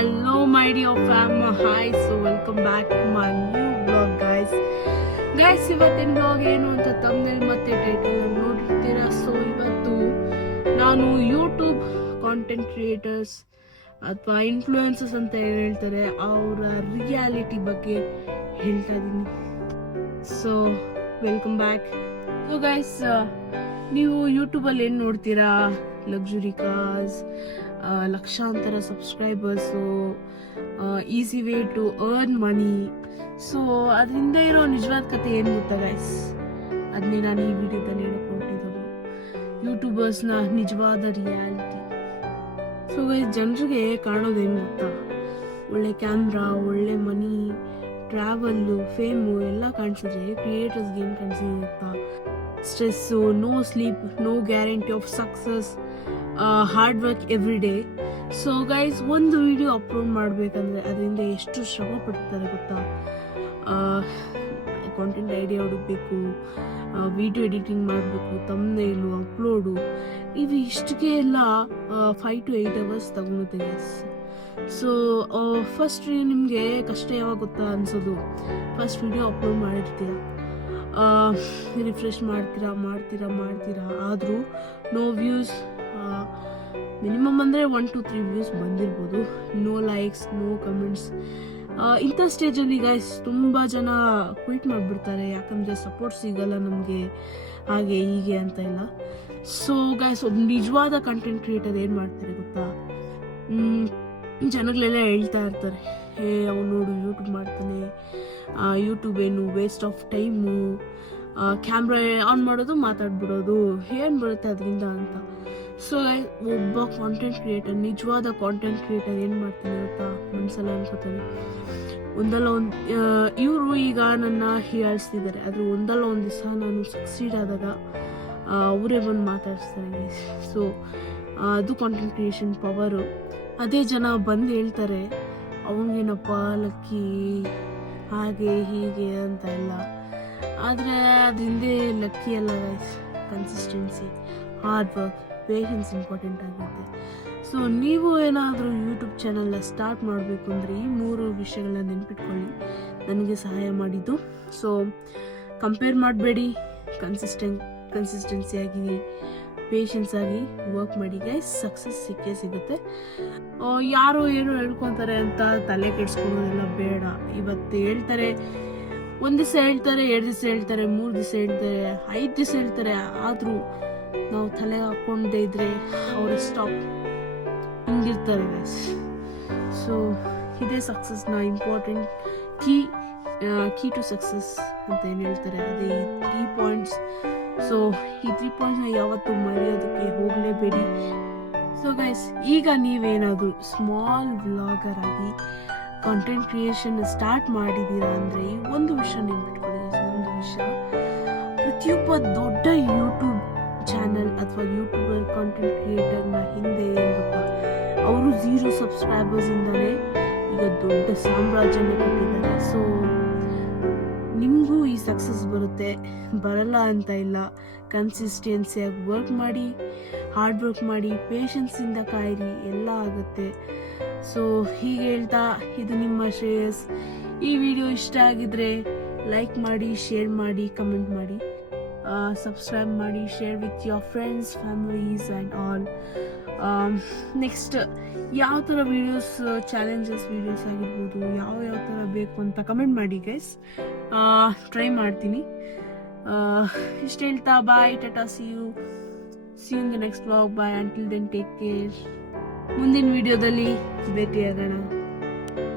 Hello my dear fam, hi, so welcome back to my new vlog guys. ಇವತ್ತಿನ vlog ಏನು ಅಂತ thumbnail ಮತ್ತೆ title ನೋಡಿರ್ತೀರಾ. So ಇವತ್ತು ನಾನು ಯೂಟ್ಯೂಬ್ ಕಾಂಟೆಂಟ್ ಕ್ರಿಯೇಟರ್ಸ್ ಅಥವಾ ಇನ್ಫ್ಲೂಯೆನ್ಸರ್ಸ್ ಅಂತ ಏನು ಹೇಳ್ತಾರೆ ಅವರ ರಿಯಾಲಿಟಿ ಬಗ್ಗೆ ಹೇಳ್ತಾ ಇದ್ದೀನಿ. So welcome back. So guys, ನೀವು ಯೂಟ್ಯೂಬಲ್ಲಿ ಏನು ನೋಡ್ತೀರಾ? ಲಕ್ಸುರಿ ಕಾರ್ಸ್, ಲಕ್ಷಾಂತರ subscribers, easy way to earn money. So ಅದರಿಂದ ಇರೋ ನಿಜವಾದ ಕತೆ ಏನು ಗೊತ್ತಾ ಗೈಸ್? ಅದನ್ನೇ ನಾನು ಈ ವಿಡಿಯೋದಲ್ಲಿ ಹೇಳ್ಕೊಟ್ಟಿದ್ದು, ಯೂಟ್ಯೂಬರ್ಸ್ನ ನಿಜವಾದ ರಿಯಾಲಿಟಿ. ಸೊ ಗೈಸ್, ಜನರಿಗೆ ಕಾಣೋದೇನು ಗೊತ್ತಾ? ಒಳ್ಳೆ ಕ್ಯಾಮ್ರಾ, ಒಳ್ಳೆ ಮನಿ, ಟ್ರಾವೆಲ್ಲು, ಫೇಮು ಎಲ್ಲ ಕಾಣಿಸಿದ್ರೆ ಕ್ರಿಯೇಟರ್ಸ್ಗೆ ಏನು ಕಾಣಿಸಿದೆ ಗೊತ್ತಾ? Stress, no sleep, no guarantee of success, hard work every day. So guys, ಒಂದು ವಿಡಿಯೋ ಅಪ್ಲೋಡ್ ಮಾಡಬೇಕಂದ್ರೆ ಅದರಿಂದ ಎಷ್ಟು ಶ್ರಮ ಪಡ್ತಾರೆ ಗೊತ್ತಾ? ಕಾಂಟೆಂಟ್ ಐಡಿಯಾ ಹುಡುಕಬೇಕು, ವಿಡಿಯೋ ಎಡಿಟಿಂಗ್ ಮಾಡಬೇಕು, ತಮ್ನೇಲು, ಅಪ್ಲೋಡು, ಇವು ಇಷ್ಟಕ್ಕೆ ಎಲ್ಲ 5 to 8 hours ತಗೊಳುತ್ತೆ ಗೈಸ್. ಸೊ ಫಸ್ಟ್ ನಿಮಗೆ ಕಷ್ಟ ಯಾವಾಗ ಗೊತ್ತಾ ಅನ್ಸೋದು? ಫಸ್ಟ್ ವಿಡಿಯೋ ಅಪ್ಲೋಡ್ ಮಾಡಿರ್ತೀರ, ರಿಫ್ರೆಶ್ ಮಾಡ್ತೀರಾ ಆದರೂ ನೋ ವ್ಯೂಸ್. ಮಿನಿಮಮ್ ಅಂದರೆ 1 to 3 ವ್ಯೂಸ್ ಬಂದಿರ್ಬೋದು. No likes, no comments. ಇಂಥ ಸ್ಟೇಜಲ್ಲಿ ಗೈಸ್ ತುಂಬ ಜನ ಕ್ವಿಟ್ ಮಾಡಿಬಿಡ್ತಾರೆ, ಯಾಕಂದರೆ ಸಪೋರ್ಟ್ ಸಿಗಲ್ಲ ನಮಗೆ, ಹಾಗೆ ಹೀಗೆ ಅಂತ ಇಲ್ಲ. ಸೊ ಗೈಸ್, ಒಬ್ಬ ನಿಜವಾದ ಕಂಟೆಂಟ್ ಕ್ರಿಯೇಟರ್ ಏನು ಮಾಡ್ತಾರೆ ಗೊತ್ತಾ? ಜನಗಳೆಲ್ಲ ಹೇಳ್ತಾ ಇರ್ತಾರೆ, ಅವ್ನು ನೋಡು ಯೂಟ್ಯೂಬ್ ಮಾಡ್ತಾನೆ, ಯೂಟ್ಯೂಬ್ ಏನು waste of time, camera on ಮಾಡೋದು ಮಾತಾಡ್ಬಿಡೋದು, ಏನು ಬರುತ್ತೆ ಅದರಿಂದ ಅಂತ. ಸೊ ಒಬ್ಬ ಕಾಂಟೆಂಟ್ ಕ್ರಿಯೇಟರ್, ನಿಜವಾದ ಕಾಂಟೆಂಟ್ ಕ್ರಿಯೇಟರ್ ಏನು ಮಾಡ್ತಾನೆ ಗೊತ್ತಾ? ಮನಸ್ಸೆಲ್ಲ ಅನ್ಕೋತಾನೆ, ಒಂದಲ್ಲ ಒಂದು ಇವರು ಈಗ ನನ್ನ ಹೀಯಾಳಿಸ್ತಿದ್ದಾರೆ, ಆದರೆ ಒಂದಲ್ಲ ಒಂದು ದಿವಸ ನಾನು ಸಕ್ಸೀಡ್ ಆದಾಗ ಅವರೇ ಬಂದು ಮಾತಾಡಿಸ್ತಾರೆ. ಸೊ ಅದು ಕಾಂಟೆಂಟ್ ಕ್ರಿಯೇಷನ್ ಪವರು. ಅದೇ ಜನ ಬಂದು ಹೇಳ್ತಾರೆ, ಅವನಿಗೇನಪ್ಪ ಲಕ್ಕಿ, ಹಾಗೆ ಹೀಗೆ ಅಂತ ಎಲ್ಲ. ಆದರೆ ಅದು ಹಿಂದೆ ಲಕ್ಕಿ ಅಲ್ಲ guys, consistency, hard work, patience important ಆಗುತ್ತೆ. ಸೊ ನೀವು ಏನಾದರೂ ಯೂಟ್ಯೂಬ್ ಚಾನಲ್ನ ಸ್ಟಾರ್ಟ್ ಮಾಡಬೇಕು ಅಂದರೆ ಈ 3 ವಿಷಯಗಳನ್ನ ನೆನ್ಪಿಟ್ಕೊಳ್ಳಿ, ನನಗೆ ಸಹಾಯ ಮಾಡಿದ್ದು. ಸೊ ಕಂಪೇರ್ ಮಾಡಬೇಡಿ, ಕನ್ಸಿಸ್ಟೆನ್ಸಿ ಆಗಿ, ಪೇಷನ್ಸ್ ಆಗಿ ವರ್ಕ್ ಮಾಡಿ ಗೈಸ್, ಸಕ್ಸಸ್ ಸಿಕ್ಕೇ ಸಿಗುತ್ತೆ. ಯಾರು ಏನು ಹೇಳ್ಕೊತಾರೆ ಅಂತ ತಲೆ ಕೆಡಿಸ್ಕೊಳ್ಳೋದೆಲ್ಲ ಬೇಡ. ಇವತ್ತು ಹೇಳ್ತಾರೆ, 1 ದಿವಸ ಹೇಳ್ತಾರೆ, 2 ದಿವಸ ಹೇಳ್ತಾರೆ, 3 ದಿವಸ ಹೇಳ್ತಾರೆ, 5 ದಿವಸ ಹೇಳ್ತಾರೆ, ಆದರೂ ನಾವು ತಲೆ ಹಾಕ್ಕೊಂಡೇ ಇದ್ರೆ ಅವರು ಸ್ಟಾಪ್ ಹಿಂಗಿರ್ತಾರೆ ಗೈಸ್. ಸೊ ಇದೇ ಸಕ್ಸಸ್ನ ಇಂಪಾರ್ಟೆಂಟ್ ಕೀ ಟು ಸಕ್ಸಸ್ ಅಂತ ಏನು ಹೇಳ್ತಾರೆ, ಅದೇ ಈ 3 ಪಾಯಿಂಟ್ಸ್. ಸೊ ಈ 3 ಪಾಯಿಂಟ್ಸ್ನ ಯಾವತ್ತೂ ಮರೆಯೋದಕ್ಕೆ ಹೋಗಲೇಬೇಡಿ. ಸೊ ಗೈಸ್, ಈಗ ನೀವೇನಾದರೂ ಸ್ಮಾಲ್ ವ್ಲಾಗರ್ ಆಗಿ ಕಾಂಟೆಂಟ್ ಕ್ರಿಯೇಷನ್ ಸ್ಟಾರ್ಟ್ ಮಾಡಿದ್ದೀರಾ ಅಂದರೆ ಒಂದು ವಿಷಯ ನೆನ್ಪಿಟ್ಕೊಳ್ಳಿ. ಒಂದು ವಿಷಯ, ಪ್ರತಿಯೊಬ್ಬ ದೊಡ್ಡ ಯೂಟ್ಯೂಬ್ ಚಾನಲ್ ಅಥವಾ ಯೂಟ್ಯೂಬರ್ ಕಾಂಟೆಂಟ್ ಕ್ರಿಯೇಟರ್ನ ಹಿಂದೆ ಏನು ಗೊತ್ತಾ? ಅವರು 0 ಸಬ್ಸ್ಕ್ರೈಬರ್ಸಿಂದಲೇ ಈಗ ದೊಡ್ಡ ಸಾಮ್ರಾಜ್ಯನ ಕಟ್ಟಿದ್ದಾರೆ. ಸೊ ನಿಮಗೂ ಈ ಸಕ್ಸಸ್ ಬರಲ್ಲ ಅಂತ ಇಲ್ಲ. ಕನ್ಸಿಸ್ಟೆನ್ಸಿಯಾಗಿ ವರ್ಕ್ ಮಾಡಿ, ಹಾರ್ಡ್ ವರ್ಕ್ ಮಾಡಿ, ಪೇಷನ್ಸಿಂದ ಕಾಯಿರಿ, ಎಲ್ಲ ಆಗುತ್ತೆ. ಸೊ ಹೀಗೆ ಹೇಳ್ತಾ, ಇದು ನಿಮ್ಮ ಶ್ರೇಯಸ್. ಈ ವಿಡಿಯೋ ಇಷ್ಟ ಆಗಿದ್ರೆ ಲೈಕ್ ಮಾಡಿ, ಶೇರ್ ಮಾಡಿ, ಕಮೆಂಟ್ ಮಾಡಿ, ಸಬ್ಸ್ಕ್ರೈಬ್ ಮಾಡಿ, share with your friends, families and all. Next ಯಾವ ಥರ ವೀಡಿಯೋಸ್, ಚಾಲೆಂಜಸ್ ವೀಡಿಯೋಸ್ ಆಗಿರ್ಬೋದು, ಯಾವ ಥರ ಬೇಕು ಅಂತ ಕಮೆಂಟ್ ಮಾಡಿ ಗೈಸ್, ಟ್ರೈ ಮಾಡ್ತೀನಿ. ಇಷ್ಟು ಹೇಳ್ತಾ bye, tata, see you in the next vlog. Bye, until then take care. ಮುಂದಿನ ವಿಡಿಯೋದಲ್ಲಿ ಭೇಟಿಯಾಗೋಣ.